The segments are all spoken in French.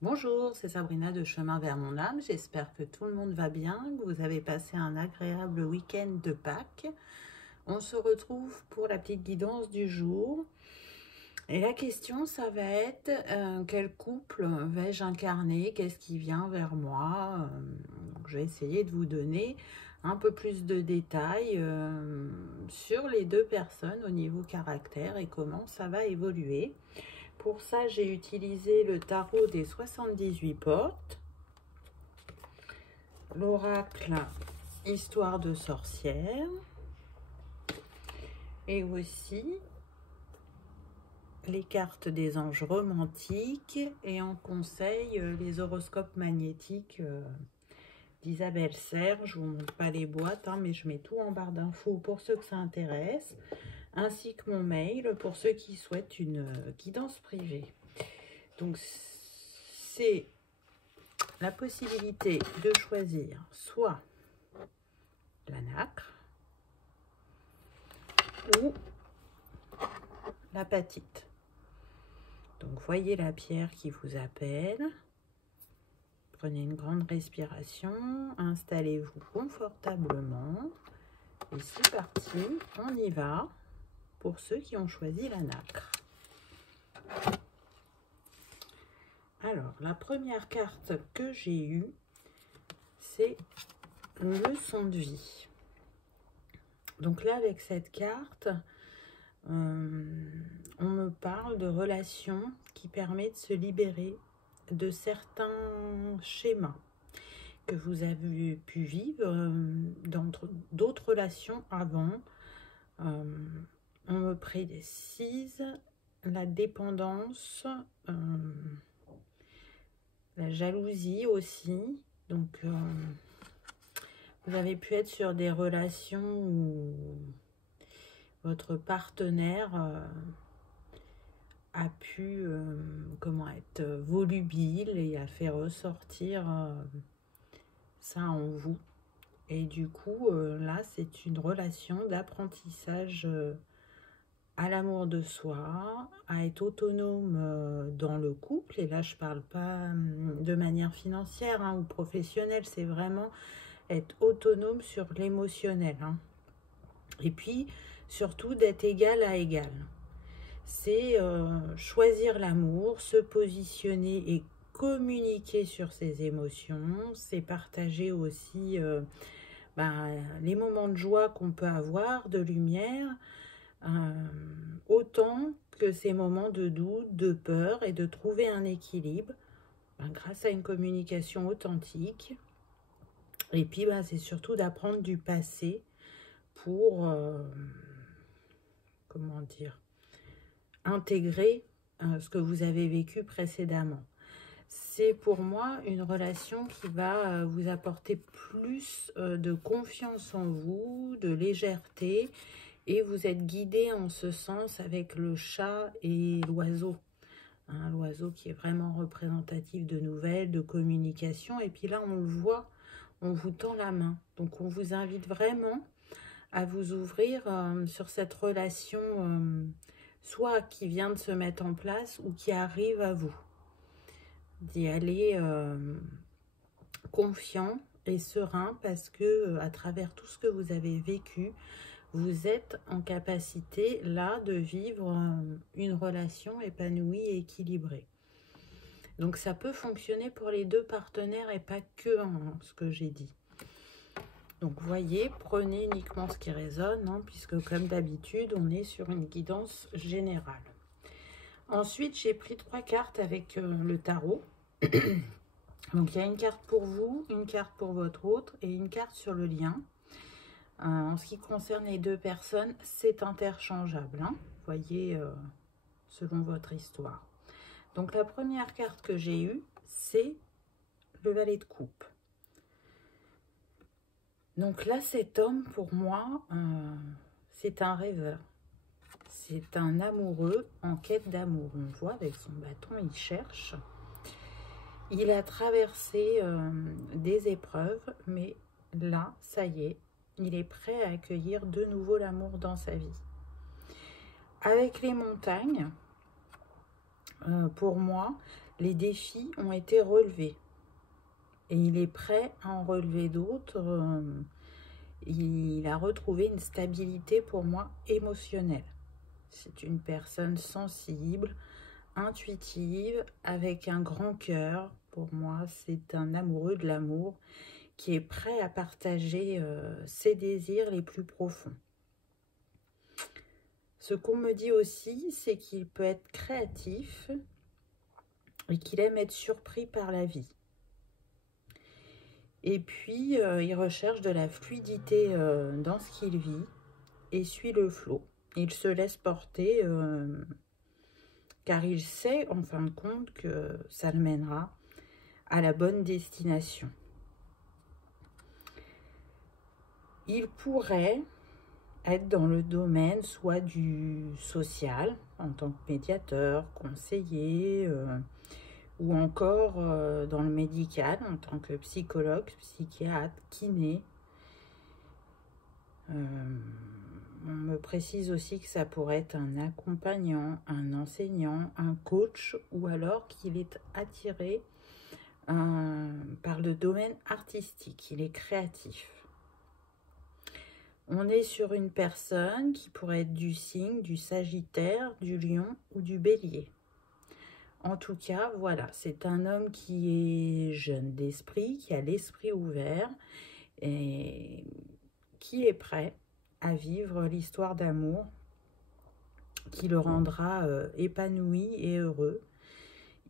Bonjour, c'est Sabrina de Chemin vers mon âme. J'espère que tout le monde va bien, que vous avez passé un agréable week-end de Pâques. On se retrouve pour la petite guidance du jour. Et la question, ça va être quel couple vais-je incarner? Qu'est-ce qui vient vers moi? Donc, je vais essayer de vous donner un peu plus de détails sur les deux personnes au niveau caractère et comment ça va évoluer. Pour ça, j'ai utilisé le tarot des 78 portes, l'oracle Histoire de sorcière et aussi les cartes des anges romantiques et en conseil les horoscopes magnétiques d'Isabelle Serre. Je ne vous montre pas les boîtes, mais je mets tout en barre d'infos pour ceux que ça intéresse, ainsi que mon mail pour ceux qui souhaitent une guidance privée. Donc c'est la possibilité de choisir soit la nacre ou l'apatite. Donc voyez la pierre qui vous appelle. Prenez une grande respiration, installez-vous confortablement et c'est parti, on y va pour ceux qui ont choisi la nacre. Alors, la première carte que j'ai eue, c'est leçon de vie. Donc là, avec cette carte, on me parle de relations qui permettent de se libérer de certains schémas que vous avez pu vivre dans d'autres relations avant. On me précise la dépendance, la jalousie aussi. Donc, vous avez pu être sur des relations où votre partenaire a pu être volubile et a fait ressortir ça en vous. Et du coup, là, c'est une relation d'apprentissage à l'amour de soi, à être autonome dans le couple. Et là, je parle pas de manière financière ou professionnelle, c'est vraiment être autonome sur l'émotionnel. Et puis, surtout, d'être égal à égal. C'est choisir l'amour, se positionner et communiquer sur ses émotions. C'est partager aussi les moments de joie qu'on peut avoir, de lumière, autant que ces moments de doute, de peur, et de trouver un équilibre grâce à une communication authentique. Et puis, c'est surtout d'apprendre du passé pour, intégrer ce que vous avez vécu précédemment. C'est pour moi une relation qui va vous apporter plus de confiance en vous, de légèreté, et vous êtes guidé en ce sens avec le chat et l'oiseau. L'oiseau qui est vraiment représentatif de nouvelles, de communication. Et puis là, on le voit, on vous tend la main. Donc, on vous invite vraiment à vous ouvrir sur cette relation, soit qui vient de se mettre en place ou qui arrive à vous. D'y aller confiant et serein parce que à travers tout ce que vous avez vécu, vous êtes en capacité là de vivre une relation épanouie et équilibrée. Donc ça peut fonctionner pour les deux partenaires et pas que ce que j'ai dit. Donc voyez, prenez uniquement ce qui résonne, puisque comme d'habitude, on est sur une guidance générale. Ensuite, j'ai pris 3 cartes avec le tarot. Donc il y a une carte pour vous, une carte pour votre autre et une carte sur le lien. En ce qui concerne les deux personnes, c'est interchangeable. Voyez, selon votre histoire. Donc la première carte que j'ai eue, c'est le valet de coupe. Donc là, cet homme, pour moi, c'est un rêveur. C'est un amoureux en quête d'amour. On voit avec son bâton, il cherche. Il a traversé des épreuves, mais là, ça y est, il est prêt à accueillir de nouveau l'amour dans sa vie. Avec les montagnes, pour moi, les défis ont été relevés. Et il est prêt à en relever d'autres. Il a retrouvé une stabilité pour moi émotionnelle. C'est une personne sensible, intuitive, avec un grand cœur. Pour moi, c'est un amoureux de l'amour qui est prêt à partager ses désirs les plus profonds. Ce qu'on me dit aussi, c'est qu'il peut être créatif et qu'il aime être surpris par la vie. Et puis, il recherche de la fluidité dans ce qu'il vit et suit le flot. Il se laisse porter car il sait en fin de compte que ça le mènera à la bonne destination. Il pourrait être dans le domaine soit du social, en tant que médiateur, conseiller, ou encore dans le médical, en tant que psychologue, psychiatre, kiné. On me précise aussi que ça pourrait être un accompagnant, un enseignant, un coach, ou alors qu'il est attiré par le domaine artistique, il est créatif. On est sur une personne qui pourrait être du signe, du Sagittaire, du Lion ou du Bélier. En tout cas, voilà, c'est un homme qui est jeune d'esprit, qui a l'esprit ouvert et qui est prêt à vivre l'histoire d'amour qui le rendra épanoui et heureux.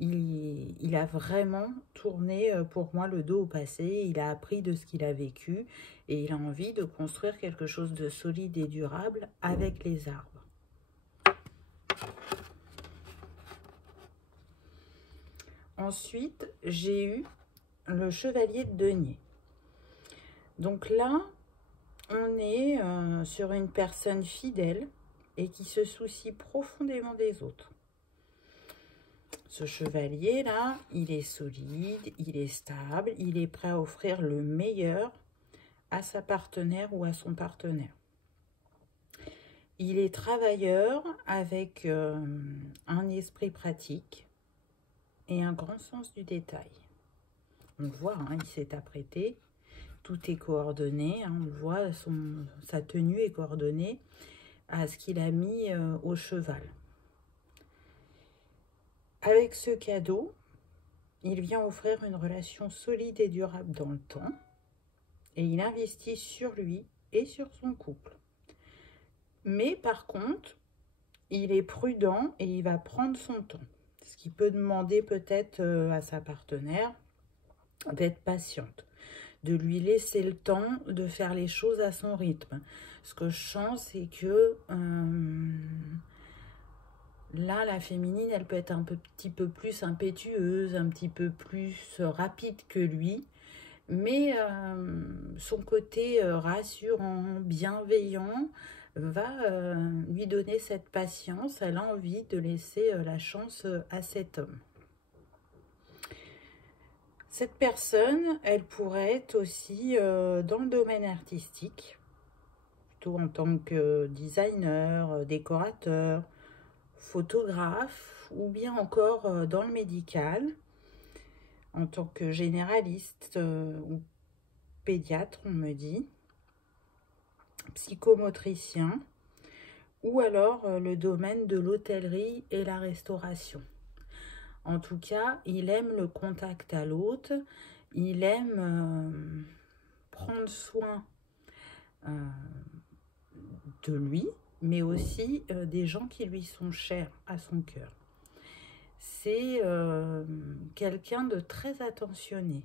Il a vraiment tourné pour moi le dos au passé, il a appris de ce qu'il a vécu et il a envie de construire quelque chose de solide et durable avec les arbres. Ensuite, j'ai eu le chevalier de denier. Donc là, on est sur une personne fidèle et qui se soucie profondément des autres. Ce chevalier-là, il est solide, il est stable, il est prêt à offrir le meilleur à sa partenaire ou à son partenaire. Il est travailleur avec un esprit pratique et un grand sens du détail. On le voit, hein, il s'est apprêté, tout est coordonné, hein, on le voit, sa tenue est coordonnée à ce qu'il a mis au cheval. Avec ce cadeau, il vient offrir une relation solide et durable dans le temps et il investit sur lui et sur son couple. Mais par contre, il est prudent et il va prendre son temps. Ce qui peut demander peut-être à sa partenaire d'être patiente, de lui laisser le temps de faire les choses à son rythme. Ce que je sens, c'est que là, la féminine, elle peut être un petit peu plus impétueuse, un petit peu plus rapide que lui. Mais son côté rassurant, bienveillant, va lui donner cette patience. Elle a envie de laisser la chance à cet homme. Cette personne, elle pourrait être aussi dans le domaine artistique, plutôt en tant que designer, décorateur, photographe, ou bien encore dans le médical, en tant que généraliste ou pédiatre, on me dit, psychomotricien, ou alors le domaine de l'hôtellerie et la restauration. En tout cas, il aime le contact à l'autre, il aime prendre soin de lui, mais aussi des gens qui lui sont chers à son cœur. C'est quelqu'un de très attentionné,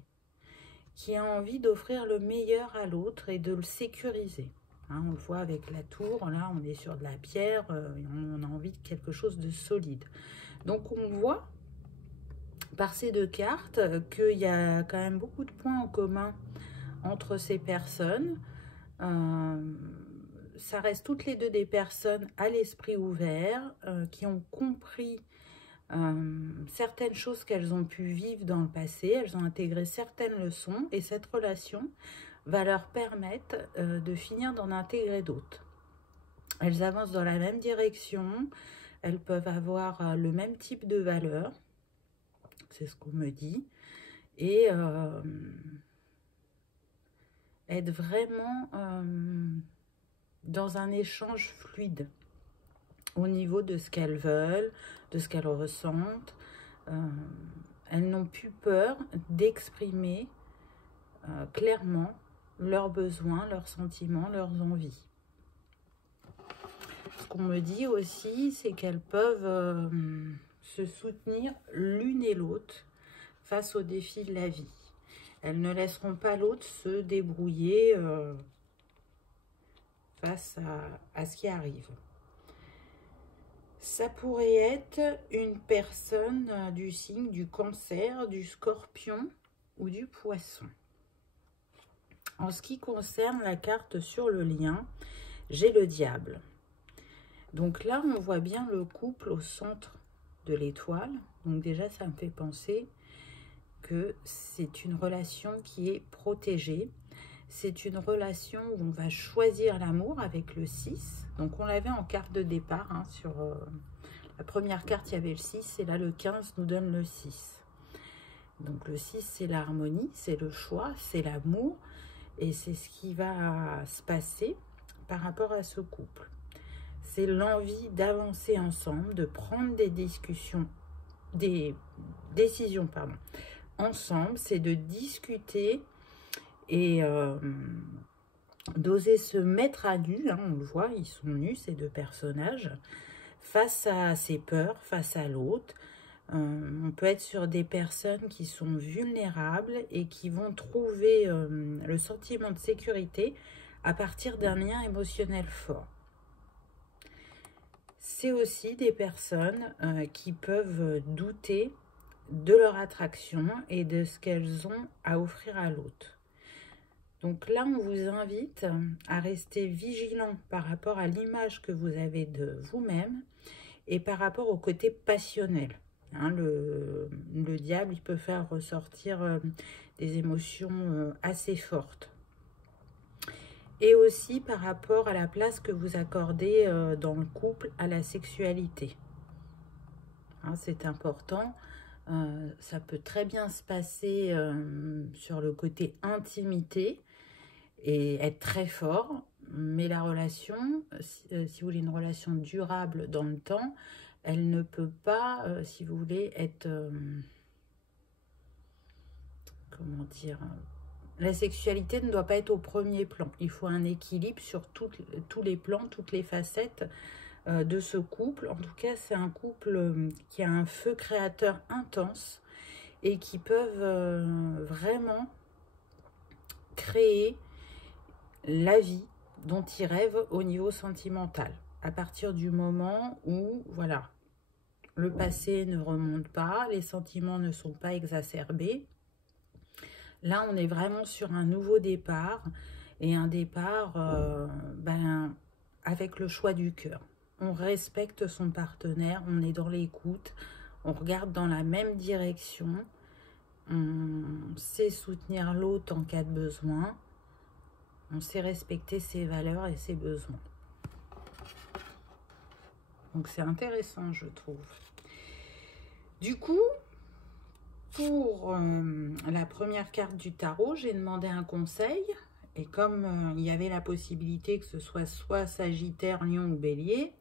qui a envie d'offrir le meilleur à l'autre et de le sécuriser. Hein, on le voit avec la tour, là on est sur de la pierre, on a envie de quelque chose de solide. Donc on voit par ces deux cartes qu'il y a quand même beaucoup de points en commun entre ces personnes. Ça reste toutes les deux des personnes à l'esprit ouvert, qui ont compris certaines choses qu'elles ont pu vivre dans le passé, elles ont intégré certaines leçons et cette relation va leur permettre de finir d'en intégrer d'autres. Elles avancent dans la même direction, elles peuvent avoir le même type de valeurs, c'est ce qu'on me dit. Et être vraiment dans un échange fluide au niveau de ce qu'elles veulent, de ce qu'elles ressentent. Elles n'ont plus peur d'exprimer clairement leurs besoins, leurs sentiments, leurs envies. Ce qu'on me dit aussi, c'est qu'elles peuvent se soutenir l'une et l'autre face aux défis de la vie. Elles ne laisseront pas l'autre se débrouiller face à ce qui arrive. Ça pourrait être une personne du signe du Cancer, du Scorpion ou du Poisson. En ce qui concerne la carte sur le lien, j'ai le Diable. Donc là, on voit bien le couple au centre de l'étoile. Donc déjà, ça me fait penser que c'est une relation qui est protégée. C'est une relation où on va choisir l'amour avec le 6. Donc on l'avait en carte de départ. Hein, sur la première carte, il y avait le 6. Et là, le 15 nous donne le 6. Donc le 6, c'est l'harmonie, c'est le choix, c'est l'amour. Et c'est ce qui va se passer par rapport à ce couple. C'est l'envie d'avancer ensemble, de prendre des décisions ensemble. C'est de discuter et d'oser se mettre à nu. Hein, on le voit, ils sont nus, ces deux personnages, face à ses peurs, face à l'autre. On peut être sur des personnes qui sont vulnérables et qui vont trouver le sentiment de sécurité à partir d'un lien émotionnel fort. C'est aussi des personnes qui peuvent douter de leur attraction et de ce qu'elles ont à offrir à l'autre. Donc là, on vous invite à rester vigilant par rapport à l'image que vous avez de vous-même et par rapport au côté passionnel. Hein, le diable, il peut faire ressortir des émotions assez fortes. Et aussi par rapport à la place que vous accordez dans le couple à la sexualité. Hein, c'est important. Ça peut très bien se passer sur le côté intimité et être très fort. Mais la relation, si vous voulez une relation durable dans le temps, elle ne peut pas, si vous voulez, être... comment dire, la sexualité ne doit pas être au premier plan. Il faut un équilibre sur tous les plans, toutes les facettes de ce couple. En tout cas, c'est un couple qui a un feu créateur intense et qui peuvent vraiment créer la vie dont ils rêvent au niveau sentimental. À partir du moment où, voilà, le passé ne remonte pas, les sentiments ne sont pas exacerbés. Là, on est vraiment sur un nouveau départ et un départ avec le choix du cœur. On respecte son partenaire, on est dans l'écoute, on regarde dans la même direction, on sait soutenir l'autre en cas de besoin, on sait respecter ses valeurs et ses besoins. Donc c'est intéressant, je trouve. Du coup, pour la première carte du tarot, j'ai demandé un conseil. Et comme il y avait la possibilité que ce soit Sagittaire, Lion ou Bélier,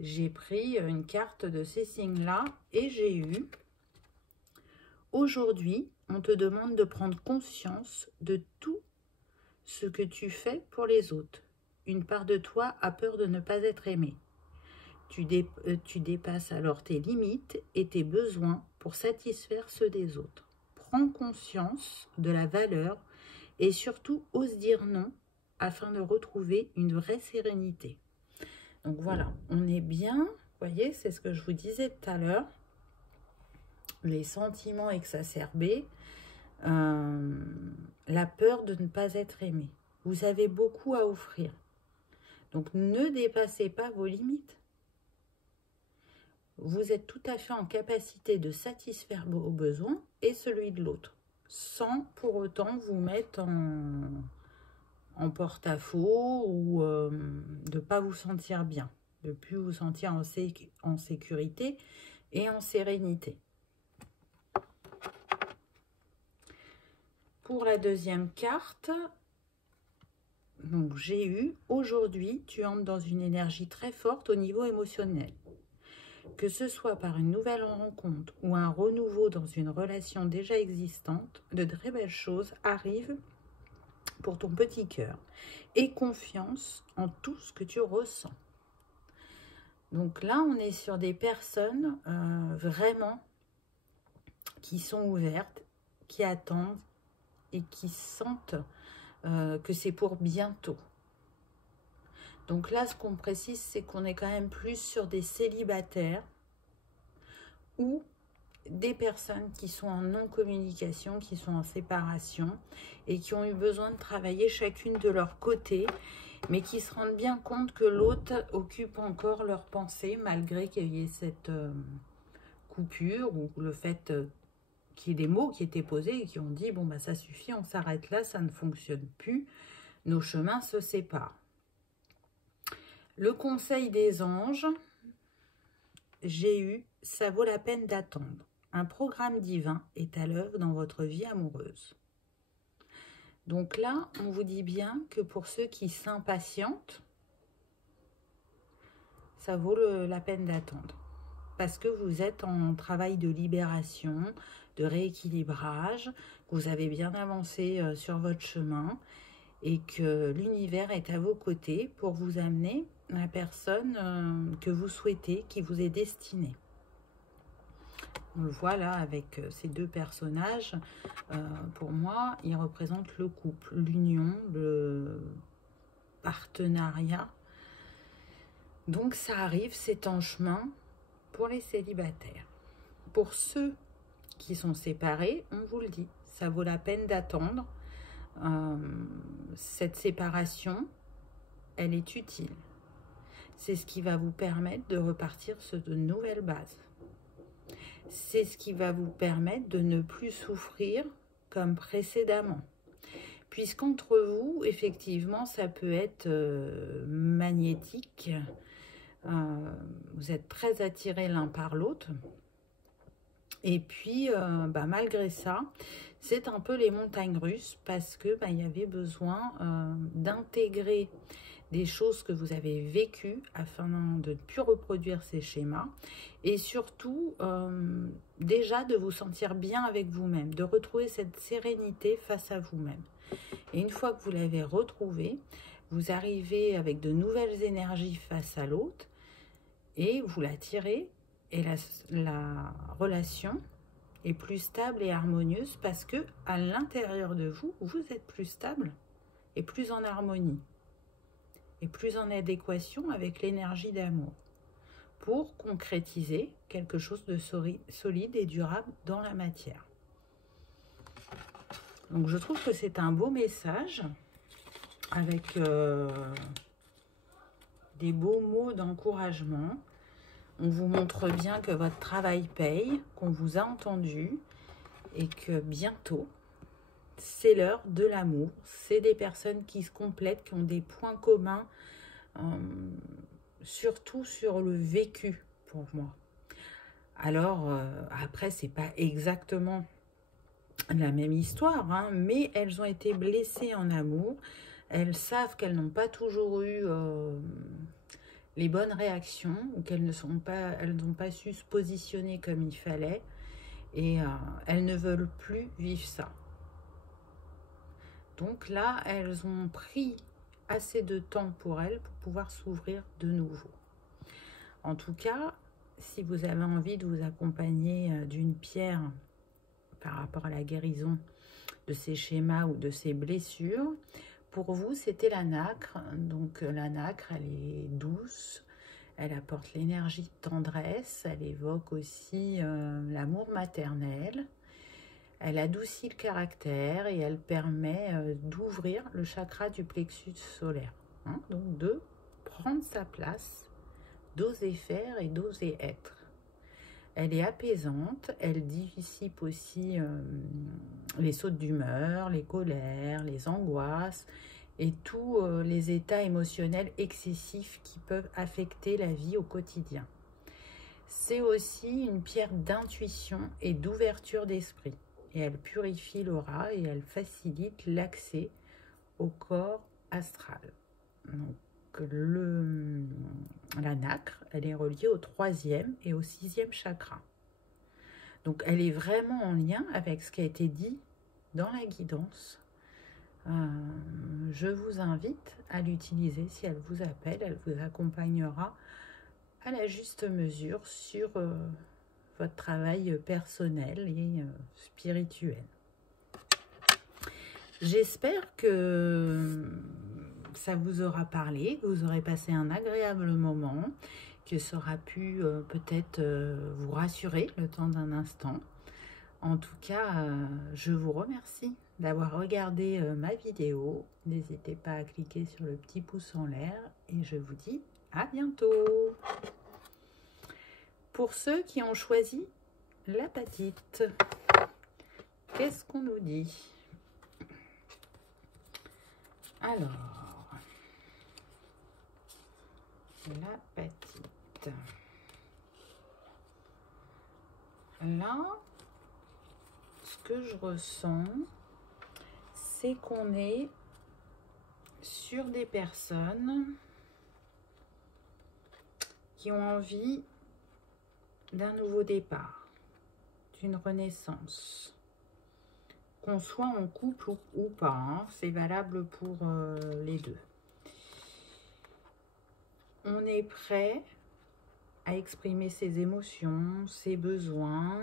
j'ai pris une carte de ces signes-là et j'ai eu: aujourd'hui, on te demande de prendre conscience de tout ce que tu fais pour les autres. Une part de toi a peur de ne pas être aimée. Tu dépasses alors tes limites et tes besoins pour satisfaire ceux des autres. Prends conscience de la valeur et surtout ose dire non afin de retrouver une vraie sérénité. Donc voilà, on est bien, vous voyez, c'est ce que je vous disais tout à l'heure, les sentiments exacerbés, la peur de ne pas être aimé. Vous avez beaucoup à offrir. Donc ne dépassez pas vos limites. Vous êtes tout à fait en capacité de satisfaire vos besoins et celui de l'autre, sans pour autant vous mettre en porte-à-faux ou de ne pas vous sentir bien, de ne plus vous sentir en sécurité et en sérénité. Pour la deuxième carte, donc j'ai eu aujourd'hui, tu entres dans une énergie très forte au niveau émotionnel. Que ce soit par une nouvelle rencontre ou un renouveau dans une relation déjà existante, de très belles choses arrivent pour ton petit cœur. Et confiance en tout ce que tu ressens. Donc là, on est sur des personnes vraiment qui sont ouvertes, qui attendent et qui sentent que c'est pour bientôt. Donc là, ce qu'on précise, c'est qu'on est quand même plus sur des célibataires ou des personnes qui sont en non-communication, qui sont en séparation et qui ont eu besoin de travailler chacune de leur côté, mais qui se rendent bien compte que l'autre occupe encore leurs pensées, malgré qu'il y ait cette coupure ou le fait qu'il y ait des mots qui étaient posés et qui ont dit « bon, bah ça suffit, on s'arrête là, ça ne fonctionne plus, nos chemins se séparent ». Le conseil des anges, j'ai eu « ça vaut la peine d'attendre ». Un programme divin est à l'œuvre dans votre vie amoureuse. Donc là, on vous dit bien que pour ceux qui s'impatientent, ça vaut la peine d'attendre. Parce que vous êtes en travail de libération, de rééquilibrage, que vous avez bien avancé sur votre chemin et que l'univers est à vos côtés pour vous amener la personne que vous souhaitez, qui vous est destinée. On le voit là avec ces deux personnages. Pour moi, ils représentent le couple, l'union, le partenariat. Donc ça arrive, c'est en chemin pour les célibataires. Pour ceux qui sont séparés, on vous le dit, ça vaut la peine d'attendre. Cette séparation, elle est utile. C'est ce qui va vous permettre de repartir sur de nouvelles bases. C'est ce qui va vous permettre de ne plus souffrir comme précédemment. Puisqu'entre vous, effectivement, ça peut être magnétique. Vous êtes très attirés l'un par l'autre. Et puis, malgré ça, c'est un peu les montagnes russes parce que il y avait besoin d'intégrer des choses que vous avez vécues afin de ne plus reproduire ces schémas et surtout déjà de vous sentir bien avec vous-même, de retrouver cette sérénité face à vous-même. Et une fois que vous l'avez retrouvée, vous arrivez avec de nouvelles énergies face à l'autre et vous l'attirez et la relation est plus stable et harmonieuse parce que à l'intérieur de vous, vous êtes plus stable et plus en harmonie et plus en adéquation avec l'énergie d'amour pour concrétiser quelque chose de solide et durable dans la matière. Donc je trouve que c'est un beau message avec des beaux mots d'encouragement. On vous montre bien que votre travail paye, qu'on vous a entendu et que bientôt, c'est l'heure de l'amour. C'est des personnes qui se complètent, qui ont des points communs, surtout sur le vécu pour moi. Alors, après, c'est pas exactement la même histoire, hein, mais elles ont été blessées en amour. Elles savent qu'elles n'ont pas toujours eu les bonnes réactions ou qu'elles n'ont pas su se positionner comme il fallait et elles ne veulent plus vivre ça. Donc là, elles ont pris assez de temps pour elles pour pouvoir s'ouvrir de nouveau. En tout cas, si vous avez envie de vous accompagner d'une pierre par rapport à la guérison de ces schémas ou de ces blessures, pour vous, c'était la nacre. Donc la nacre, elle est douce, elle apporte l'énergie de tendresse, elle évoque aussi l'amour maternel, elle adoucit le caractère et elle permet d'ouvrir le chakra du plexus solaire. Hein, donc de prendre sa place, d'oser faire et d'oser être. Elle est apaisante, elle dissipe aussi les sautes d'humeur, les colères, les angoisses et tous les états émotionnels excessifs qui peuvent affecter la vie au quotidien. C'est aussi une pierre d'intuition et d'ouverture d'esprit. et elle purifie l'aura et elle facilite l'accès au corps astral. Donc, la nacre, elle est reliée au 3e et au 6e chakra. Donc, elle est vraiment en lien avec ce qui a été dit dans la guidance. Je vous invite à l'utiliser si elle vous appelle. Elle vous accompagnera à la juste mesure sur votre travail personnel et spirituel. J'espère que ça vous aura parlé, que vous aurez passé un agréable moment, que ça aura pu peut-être vous rassurer le temps d'un instant. En tout cas, je vous remercie d'avoir regardé ma vidéo. N'hésitez pas à cliquer sur le petit pouce en l'air et je vous dis à bientôt. Pour ceux qui ont choisi l'apatite, qu'est-ce qu'on nous dit? Alors, l'apatite. Là, ce que je ressens, c'est qu'on est sur des personnes qui ont envie d'un nouveau départ, d'une renaissance. Qu'on soit en couple ou pas, hein, c'est valable pour les deux. On est prêt à exprimer ses émotions, ses besoins,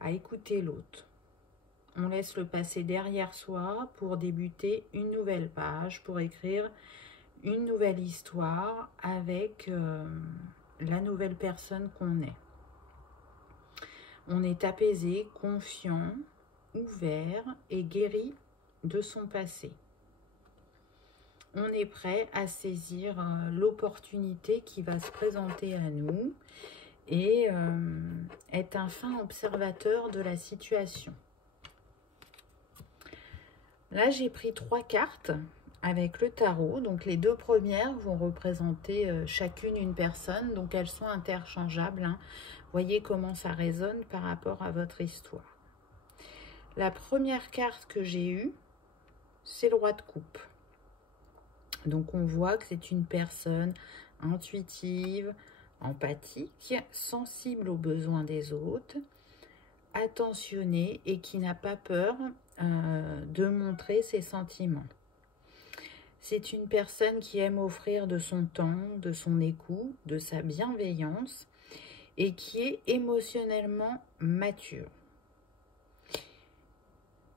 à écouter l'autre. On laisse le passé derrière soi pour débuter une nouvelle page, pour écrire une nouvelle histoire avec la nouvelle personne qu'on est. On est apaisé, confiant, ouvert et guéri de son passé. On est prêt à saisir l'opportunité qui va se présenter à nous et être un fin observateur de la situation. Là, j'ai pris 3 cartes avec le tarot. Donc, les 2 premières vont représenter chacune une personne. Donc, elles sont interchangeables, hein. Voyez comment ça résonne par rapport à votre histoire. La première carte que j'ai eue, c'est le roi de coupe. Donc, on voit que c'est une personne intuitive, empathique, sensible aux besoins des autres, attentionnée et qui n'a pas peur de montrer ses sentiments. C'est une personne qui aime offrir de son temps, de son écoute, de sa bienveillance et qui est émotionnellement mature.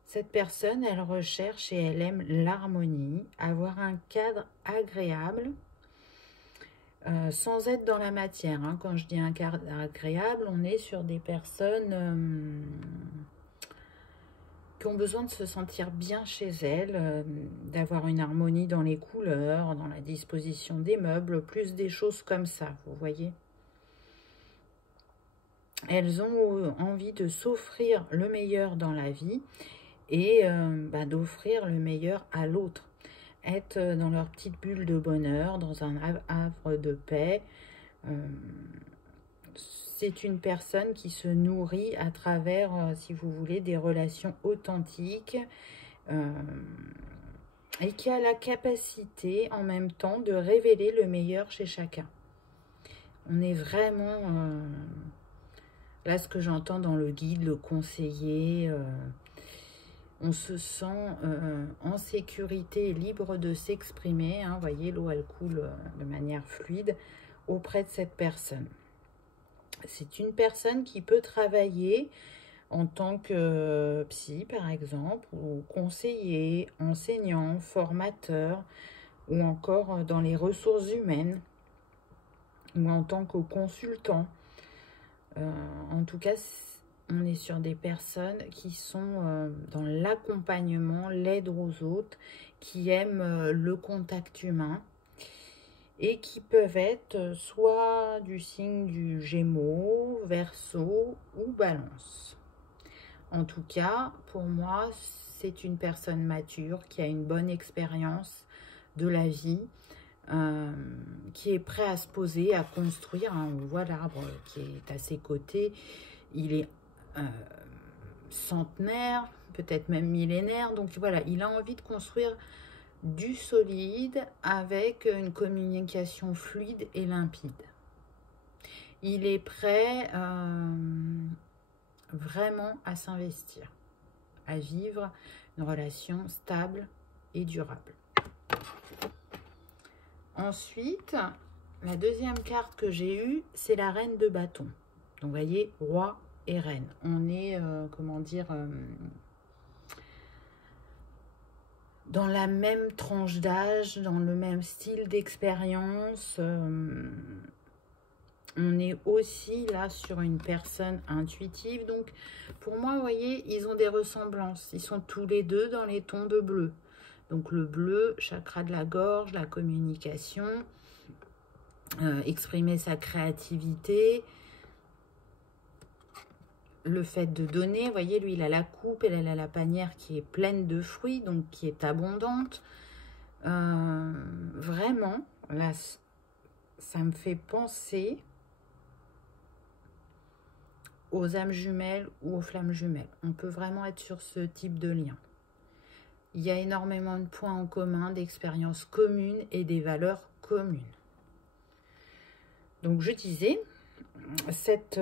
Cette personne, elle recherche et elle aime l'harmonie, avoir un cadre agréable, sans être dans la matière. Hein. Quand je dis un cadre agréable, on est sur des personnes qui ont besoin de se sentir bien chez elles, d'avoir une harmonie dans les couleurs, dans la disposition des meubles, plus des choses comme ça, vous voyez. Elles ont envie de s'offrir le meilleur dans la vie et d'offrir le meilleur à l'autre. Être dans leur petite bulle de bonheur, dans un havre de paix. C'est une personne qui se nourrit à travers, si vous voulez, des relations authentiques et qui a la capacité en même temps de révéler le meilleur chez chacun. On est vraiment, là ce que j'entends dans le guide, le conseiller, on se sent en sécurité, libre de s'exprimer. Hein, voyez, l'eau elle coule de manière fluide auprès de cette personne. C'est une personne qui peut travailler en tant que psy, par exemple, ou conseiller, enseignant, formateur, ou encore dans les ressources humaines, ou en tant que consultant. En tout cas, on est sur des personnes qui sont dans l'accompagnement, l'aide aux autres, qui aiment le contact humain, et qui peuvent être soit du signe du Gémeaux, Verseau ou Balance. En tout cas, pour moi, c'est une personne mature qui a une bonne expérience de la vie, qui est prêt à se poser, à construire. Hein. On voit l'arbre qui est à ses côtés, il est centenaire, peut-être même millénaire. Donc voilà, il a envie de construire du solide avec une communication fluide et limpide. Il est prêt vraiment à s'investir, à vivre une relation stable et durable. Ensuite, la deuxième carte que j'ai eue, c'est la reine de bâton. Donc, vous voyez, roi et reine. On est, comment dire, dans la même tranche d'âge, dans le même style d'expérience. On est aussi là sur une personne intuitive. Donc, pour moi, vous voyez, ils ont des ressemblances. Ils sont tous les deux dans les tons de bleu. Donc, le bleu, chakra de la gorge, la communication, exprimer sa créativité, le fait de donner. Vous voyez, lui, il a la coupe, elle a la panière qui est pleine de fruits, donc qui est abondante. Vraiment, là, ça me fait penser aux âmes jumelles ou aux flammes jumelles. On peut vraiment être sur ce type de lien. Il y a énormément de points en commun, d'expériences communes et des valeurs communes. Donc je disais, cette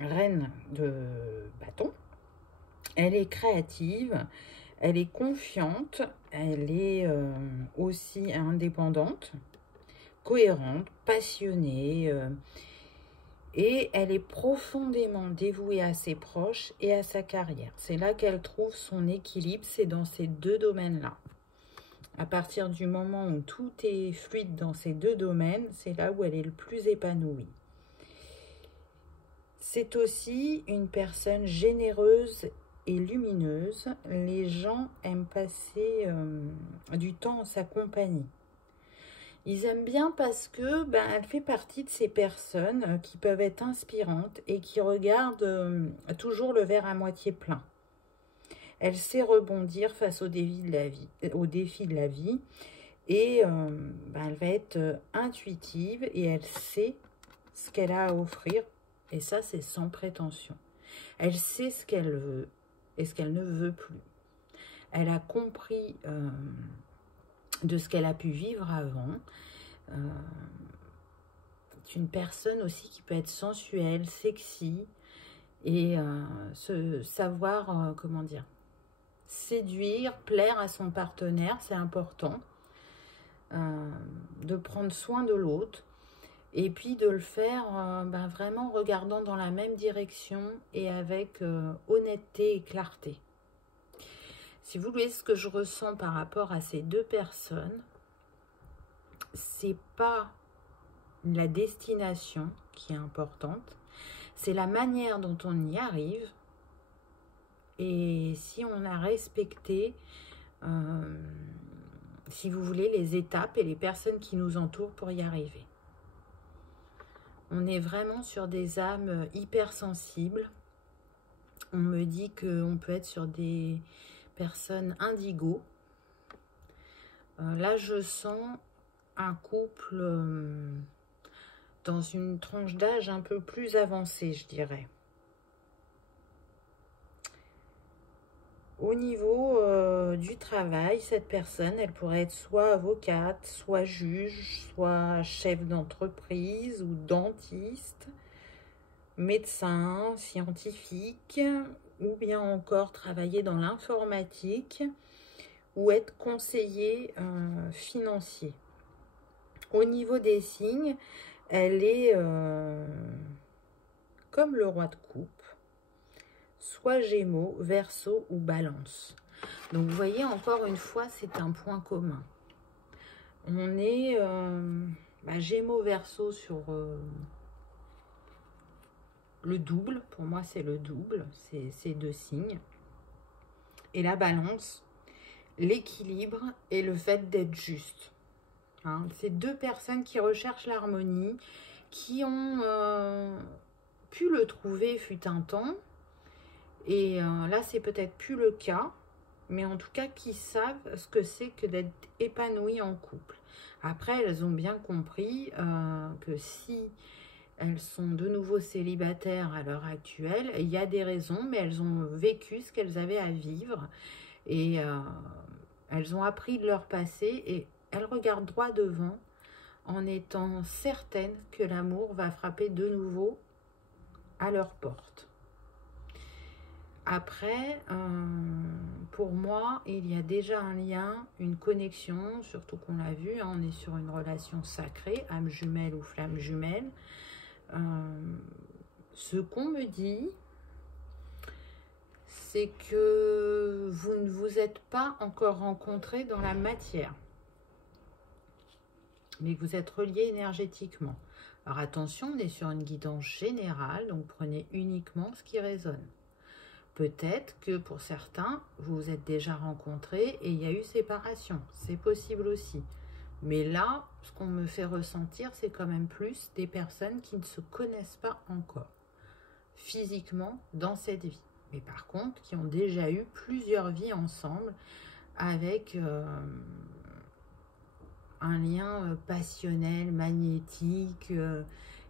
reine de bâton, elle est créative, elle est confiante, elle est aussi indépendante, cohérente, passionnée, et elle est profondément dévouée à ses proches et à sa carrière. C'est là qu'elle trouve son équilibre, c'est dans ces deux domaines-là. À partir du moment où tout est fluide dans ces deux domaines, c'est là où elle est le plus épanouie. C'est aussi une personne généreuse et lumineuse. Les gens aiment passer du temps en sa compagnie. Ils aiment bien parce que elle fait partie de ces personnes qui peuvent être inspirantes et qui regardent toujours le verre à moitié plein. Elle sait rebondir face aux défis de la vie, et elle va être intuitive et elle sait ce qu'elle a à offrir, et ça c'est sans prétention. Elle sait ce qu'elle veut et ce qu'elle ne veut plus. Elle a compris de ce qu'elle a pu vivre avant. C'est une personne aussi qui peut être sensuelle, sexy, et savoir, comment dire, séduire, plaire à son partenaire, c'est important. De prendre soin de l'autre, et puis de le faire vraiment regardant dans la même direction et avec honnêteté et clarté. Si vous voulez, ce que je ressens par rapport à ces deux personnes, c'est pas la destination qui est importante, c'est la manière dont on y arrive, et si on a respecté, si vous voulez, les étapes et les personnes qui nous entourent pour y arriver. On est vraiment sur des âmes hypersensibles. On me dit qu'on peut être sur des personnes indigo. Là, je sens un couple dans une tranche d'âge un peu plus avancée, je dirais. Au niveau du travail, cette personne, elle pourrait être soit avocate, soit juge, soit chef d'entreprise ou dentiste, médecin, scientifique, ou bien encore travailler dans l'informatique ou être conseiller financier. Au niveau des signes, elle est comme le roi de coupe, soit Gémeaux, Verseau ou Balance. Donc vous voyez, encore une fois, c'est un point commun. On est Gémeaux, Verseau sur le double. Pour moi, c'est le double, c'est ces deux signes. Et la Balance, l'équilibre et le fait d'être juste. Hein, c'est deux personnes qui recherchent l'harmonie, qui ont pu le trouver fut un temps. Et là, c'est peut-être plus le cas, mais en tout cas, qui savent ce que c'est que d'être épanoui en couple. Après, elles ont bien compris que si elles sont de nouveau célibataires à l'heure actuelle. Il y a des raisons, mais elles ont vécu ce qu'elles avaient à vivre. Et elles ont appris de leur passé et elles regardent droit devant en étant certaines que l'amour va frapper de nouveau à leur porte. Après, pour moi, il y a déjà un lien, une connexion, surtout qu'on l'a vu, hein, on est sur une relation sacrée, âme jumelle ou flamme jumelle. Ce qu'on me dit, c'est que vous ne vous êtes pas encore rencontrés dans la matière, mais que vous êtes reliés énergétiquement. Alors attention, on est sur une guidance générale, donc prenez uniquement ce qui résonne. Peut-être que pour certains, vous vous êtes déjà rencontrés et il y a eu séparation. C'est possible aussi. Mais là, ce qu'on me fait ressentir, c'est quand même plus des personnes qui ne se connaissent pas encore physiquement dans cette vie. Mais par contre, qui ont déjà eu plusieurs vies ensemble avec un lien passionnel, magnétique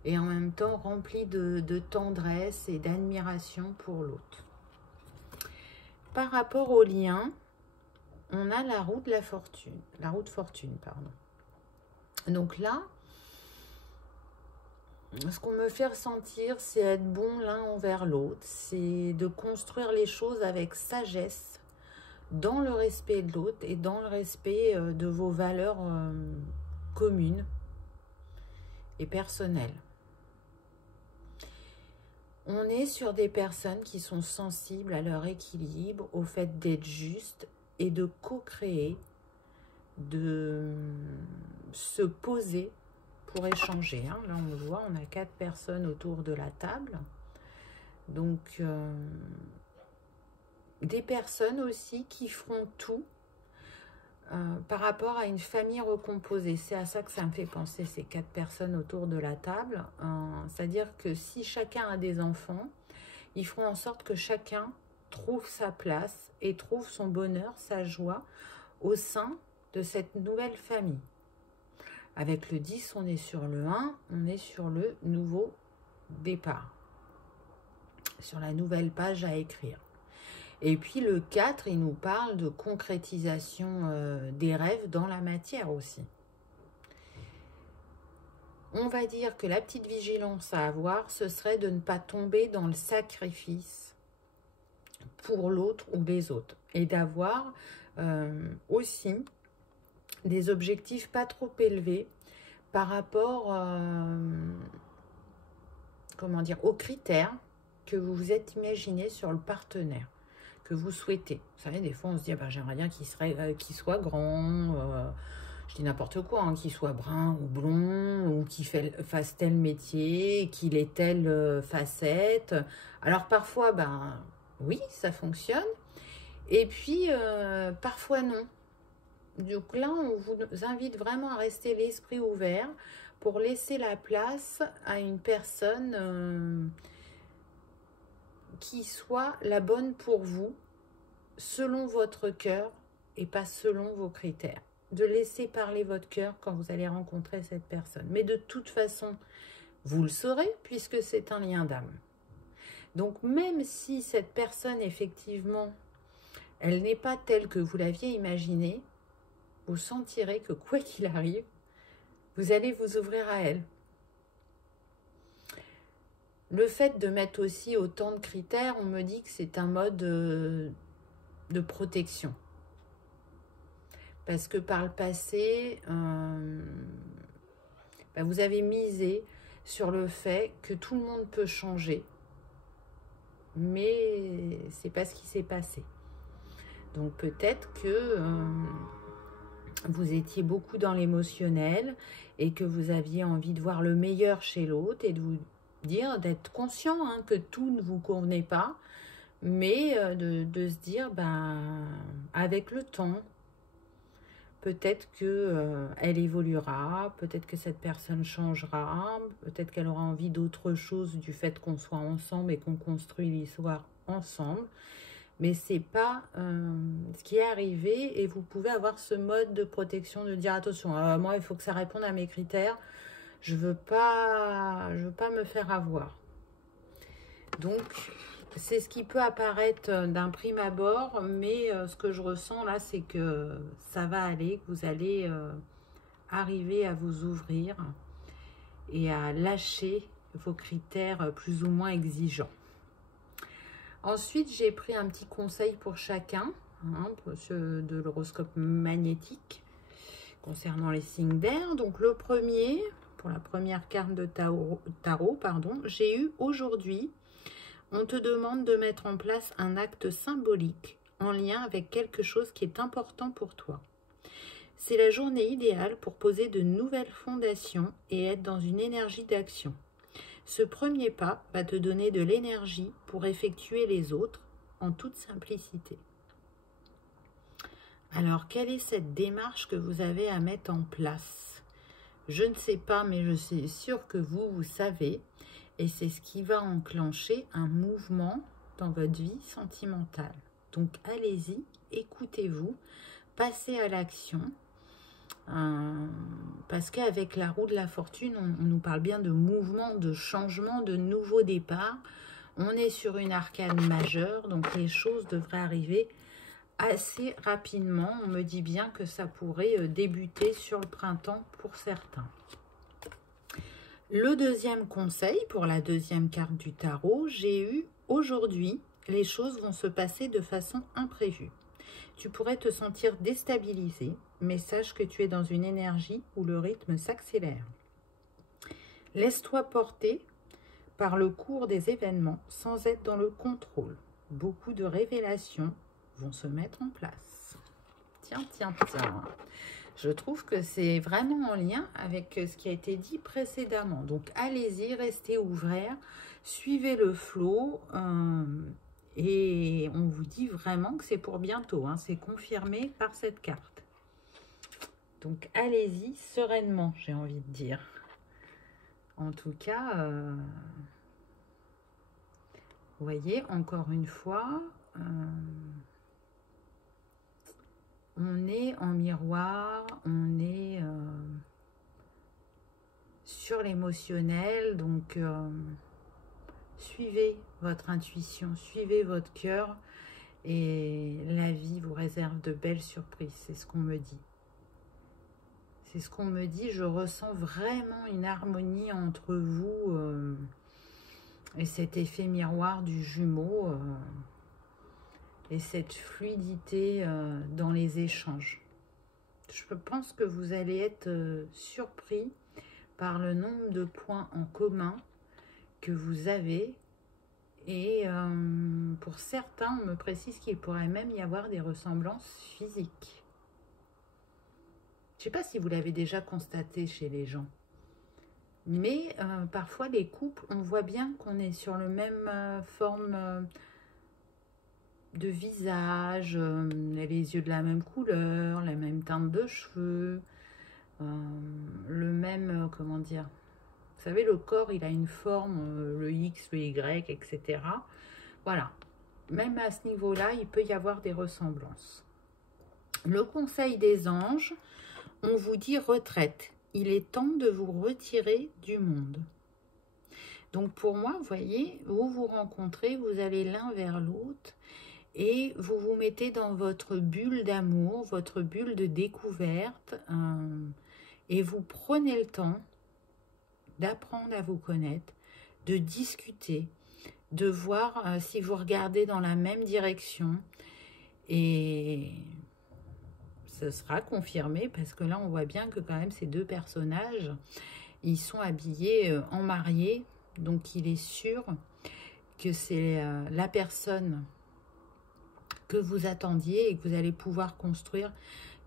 et en même temps rempli de tendresse et d'admiration pour l'autre. Par rapport au lien, on a la roue de la fortune, pardon. Donc là, ce qu'on me fait ressentir, c'est être bon l'un envers l'autre, c'est de construire les choses avec sagesse, dans le respect de l'autre et dans le respect de vos valeurs communes et personnelles. On est sur des personnes qui sont sensibles à leur équilibre, au fait d'être juste et de co-créer, de se poser pour échanger. Hein. Là, on le voit, on a 4 personnes autour de la table. Donc, des personnes aussi qui feront tout par rapport à une famille recomposée. C'est à ça que ça me fait penser, ces 4 personnes autour de la table. C'est-à-dire que si chacun a des enfants, ils feront en sorte que chacun trouve sa place et trouve son bonheur, sa joie au sein de cette nouvelle famille. Avec le 10, on est sur le 1, on est sur le nouveau départ, sur la nouvelle page à écrire. Et puis le 4, il nous parle de concrétisation des rêves dans la matière aussi. On va dire que la petite vigilance à avoir, ce serait de ne pas tomber dans le sacrifice pour l'autre ou les autres. Et d'avoir aussi des objectifs pas trop élevés par rapport aux critères que vous vous êtes imaginé sur le partenaire que vous souhaitez. Vous savez, des fois, on se dit, j'aimerais bien qu'il soit grand, je dis n'importe quoi, hein, qu'il soit brun ou blond, ou qu'il fasse tel métier, qu'il ait telle facette. Alors, parfois, oui, ça fonctionne. Et puis, parfois, non. Donc là, on vous invite vraiment à rester l'esprit ouvert pour laisser la place à une personne qui soit la bonne pour vous, selon votre cœur et pas selon vos critères. De laisser parler votre cœur quand vous allez rencontrer cette personne. Mais de toute façon, vous le saurez puisque c'est un lien d'âme. Donc même si cette personne, effectivement, elle n'est pas telle que vous l'aviez imaginée, vous sentirez que quoi qu'il arrive, vous allez vous ouvrir à elle. Le fait de mettre aussi autant de critères, on me dit que c'est un mode de protection. Parce que par le passé, vous avez misé sur le fait que tout le monde peut changer. Mais c'est pas ce qui s'est passé. Donc peut-être que vous étiez beaucoup dans l'émotionnel et que vous aviez envie de voir le meilleur chez l'autre et de vous dire, d'être conscient que tout ne vous convenait pas, mais de se dire, avec le temps, peut-être qu'elle évoluera, peut-être que cette personne changera, peut-être qu'elle aura envie d'autre chose du fait qu'on soit ensemble et qu'on construit l'histoire ensemble. Mais c'est pas ce qui est arrivé et vous pouvez avoir ce mode de protection de dire attention, moi il faut que ça réponde à mes critères, je veux pas me faire avoir. Donc, c'est ce qui peut apparaître d'un prime abord, mais ce que je ressens là, c'est que ça va aller, que vous allez arriver à vous ouvrir et à lâcher vos critères plus ou moins exigeants. Ensuite, j'ai pris un petit conseil pour chacun, de l'horoscope magnétique concernant les signes d'air. Donc le premier, pour la première carte de tarot, j'ai eu aujourd'hui, on te demande de mettre en place un acte symbolique en lien avec quelque chose qui est important pour toi. C'est la journée idéale pour poser de nouvelles fondations et être dans une énergie d'action. Ce premier pas va te donner de l'énergie pour effectuer les autres en toute simplicité. Alors, quelle est cette démarche que vous avez à mettre en place? Je ne sais pas, mais je suis sûre que vous savez. Et c'est ce qui va enclencher un mouvement dans votre vie sentimentale. Donc, allez-y, écoutez-vous, passez à l'action. Parce qu'avec la roue de la fortune, on nous parle bien de mouvement, de changement, de nouveau départ. On est sur une arcane majeure, donc les choses devraient arriver assez rapidement. On me dit bien que ça pourrait débuter sur le printemps pour certains. Le deuxième conseil pour la deuxième carte du tarot, j'ai eu aujourd'hui, les choses vont se passer de façon imprévue. Tu pourrais te sentir déstabilisé, mais sache que tu es dans une énergie où le rythme s'accélère. Laisse-toi porter par le cours des événements sans être dans le contrôle. Beaucoup de révélations vont se mettre en place. Tiens. Je trouve que c'est vraiment en lien avec ce qui a été dit précédemment. Donc, allez-y, restez ouverts, suivez le flot. Et on vous dit vraiment que c'est pour bientôt. C'est confirmé par cette carte. Donc, allez-y sereinement, j'ai envie de dire. En tout cas, vous voyez, encore une fois, on est en miroir, on est sur l'émotionnel. Donc, suivez votre intuition, suivez votre cœur et la vie vous réserve de belles surprises. C'est ce qu'on me dit. C'est ce qu'on me dit. Je ressens vraiment une harmonie entre vous et cet effet miroir du jumeau et cette fluidité dans les échanges. Je pense que vous allez être surpris par le nombre de points en commun que vous avez. Et pour certains, on me précise qu'il pourrait même y avoir des ressemblances physiques. Je ne sais pas si vous l'avez déjà constaté chez les gens. Mais parfois, les couples, on voit bien qu'on est sur la même forme de visage, les yeux de la même couleur, la même teinte de cheveux, le même, comment dire, vous savez, le corps, il a une forme, le X, le Y, etc. Voilà. Même à ce niveau-là, il peut y avoir des ressemblances. Le conseil des anges, on vous dit retraite. Il est temps de vous retirer du monde. Donc pour moi, vous voyez, vous vous rencontrez, vous allez l'un vers l'autre et vous vous mettez dans votre bulle d'amour, votre bulle de découverte et vous prenez le temps d'apprendre à vous connaître, de discuter, de voir si vous regardez dans la même direction et ce sera confirmé parce que là on voit bien que quand même ces deux personnages, ils sont habillés en mariés, donc il est sûr que c'est la personne que vous attendiez et que vous allez pouvoir construire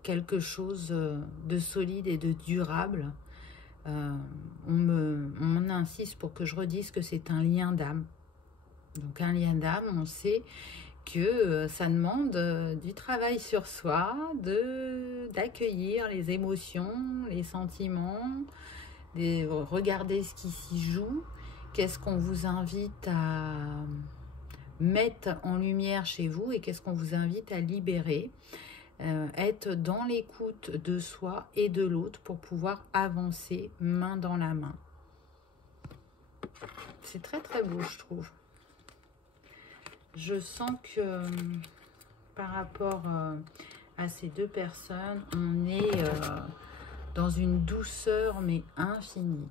quelque chose de solide et de durable. On insiste pour que je redise que c'est un lien d'âme. Donc un lien d'âme, on sait que ça demande du travail sur soi, d'accueillir les émotions, les sentiments, de regarder ce qui s'y joue, qu'est-ce qu'on vous invite à mettre en lumière chez vous et qu'est-ce qu'on vous invite à libérer. être dans l'écoute de soi et de l'autre pour pouvoir avancer main dans la main. C'est très très beau, je trouve. Je sens que par rapport à ces deux personnes, on est dans une douceur mais infinie.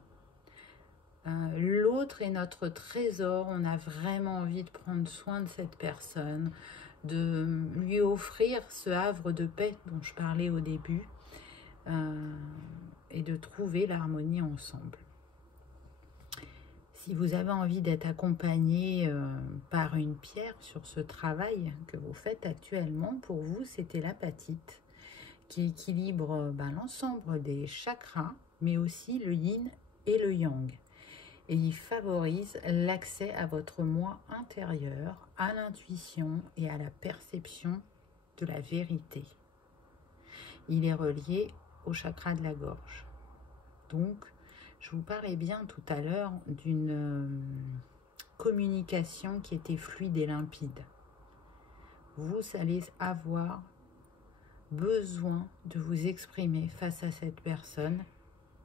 L'autre est notre trésor, on a vraiment envie de prendre soin de cette personne, de lui offrir ce havre de paix dont je parlais au début, et de trouver l'harmonie ensemble. Si vous avez envie d'être accompagné par une pierre sur ce travail que vous faites actuellement, pour vous, c'était l'apatite, qui équilibre l'ensemble des chakras, mais aussi le yin et le yang. Et il favorise l'accès à votre moi intérieur, à l'intuition et à la perception de la vérité. Il est relié au chakra de la gorge. Donc, je vous parlais bien tout à l'heure d'une communication qui était fluide et limpide. Vous allez avoir besoin de vous exprimer face à cette personne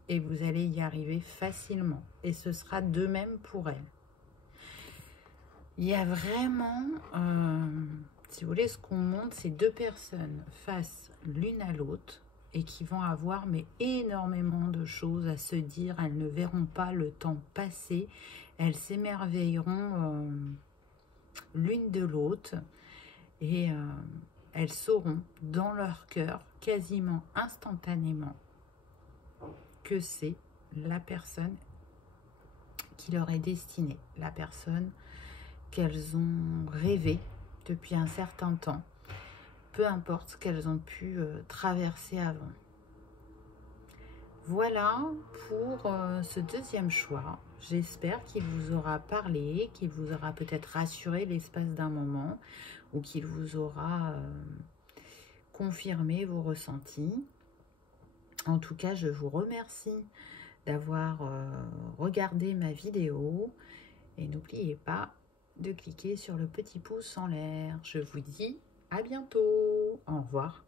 et vous allez y arriver facilement. Et ce sera de même pour elle. Il y a vraiment, si vous voulez, ce qu'on montre, c'est deux personnes face l'une à l'autre et qui vont avoir énormément de choses à se dire. Elles ne verront pas le temps passer. Elles s'émerveilleront l'une de l'autre et elles sauront dans leur cœur quasiment instantanément que c'est la personne qui leur est destinée, la personne qu'elles ont rêvé depuis un certain temps, peu importe ce qu'elles ont pu traverser avant. Voilà pour ce deuxième choix. J'espère qu'il vous aura parlé, qu'il vous aura peut-être rassuré l'espace d'un moment ou qu'il vous aura confirmé vos ressentis. En tout cas, je vous remercie d'avoir regardé ma vidéo et n'oubliez pas de cliquer sur le petit pouce en l'air. Je vous dis à bientôt. Au revoir.